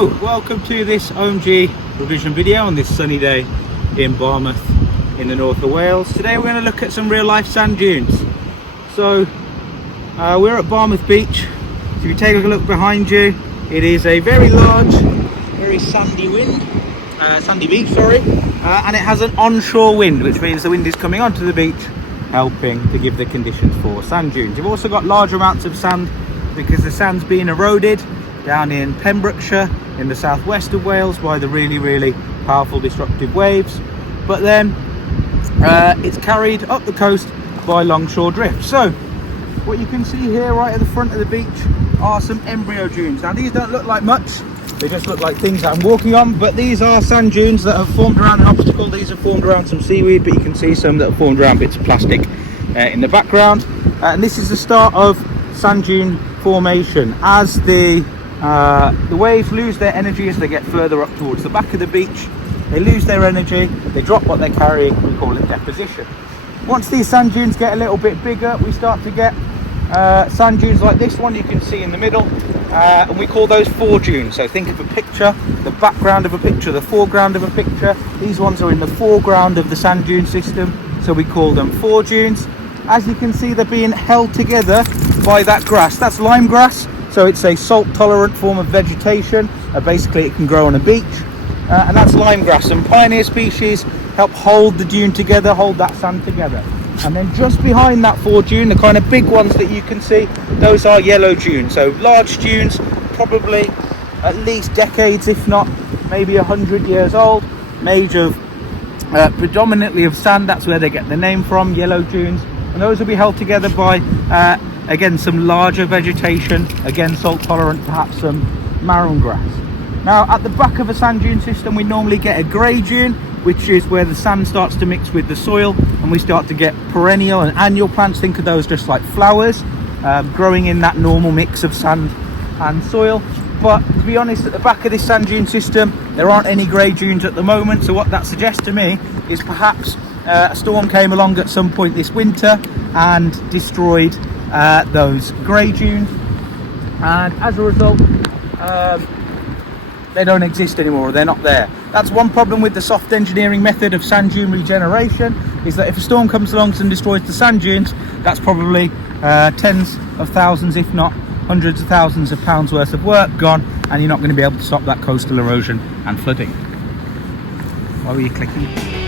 Hello, welcome to this OMG revision video on this sunny day in Barmouth in the north of Wales. Today we're going to look at some real life sand dunes. So we're at Barmouth Beach. So if you take a look behind you, it is a very large, very sandy beach, and it has an onshore wind, which means the wind is coming onto the beach, helping to give the conditions for sand dunes. You've also got large amounts of sand because the sand's being eroded down in Pembrokeshire in the southwest of Wales by the really powerful destructive waves, but then it's carried up the coast by longshore drift. So what you can see here right at the front of the beach are some embryo dunes. Now these don't look like much, they just look like things that I'm walking on, but these are sand dunes that have formed around an obstacle. These are formed around some seaweed, but you can see some that have formed around bits of plastic in the background, and this is the start of sand dune formation. As the waves lose their energy as they get further up towards the back of the beach, they lose their energy, they drop what they're carrying, we call it deposition. Once these sand dunes get a little bit bigger, we start to get sand dunes like this one you can see in the middle, and we call those foredunes. So think of a picture, the background of a picture, the foreground of a picture. These ones are in the foreground of the sand dune system, so we call them foredunes. As you can see, they're being held together by that grass. That's lime grass, so it's a salt tolerant form of vegetation. Basically it can grow on a beach, and that's lime grass, and pioneer species help hold the dune together, hold that sand together. And then just behind that foredune, the kind of big ones that you can see, those are yellow dunes. So large dunes, probably at least decades, if not maybe 100 years old, made of predominantly of sand. That's where they get the name from, yellow dunes. And those will be held together by again some larger vegetation, again salt tolerant, perhaps some marron grass. Now at the back of a sand dune system we normally get a grey dune, which is where the sand starts to mix with the soil and we start to get perennial and annual plants. Think of those just like flowers, growing in that normal mix of sand and soil. But to be honest, at the back of this sand dune system there aren't any grey dunes at the moment, so what that suggests to me is perhaps a storm came along at some point this winter and destroyed those grey dunes, and as a result they don't exist anymore, they're not there. That's one problem with the soft engineering method of sand dune regeneration, is that if a storm comes along and destroys the sand dunes, that's probably tens of thousands, if not hundreds of thousands of pounds worth of work gone, and you're not going to be able to stop that coastal erosion and flooding. Why were you clicking?